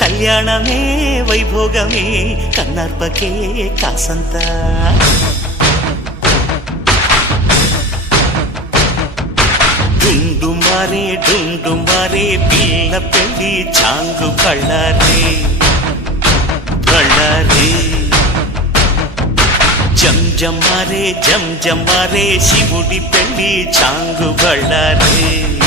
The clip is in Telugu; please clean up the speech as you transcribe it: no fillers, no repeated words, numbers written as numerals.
కళ్యాణమే వైభోగమే కన్నార్పకే కాసంత డుండు మారే పిల్ల పెళ్ళి చాంగు కళ్ళారే బళ్ళారే జం జమ్మారే శివుడి పెళ్ళి చాంగు బళ్ళారే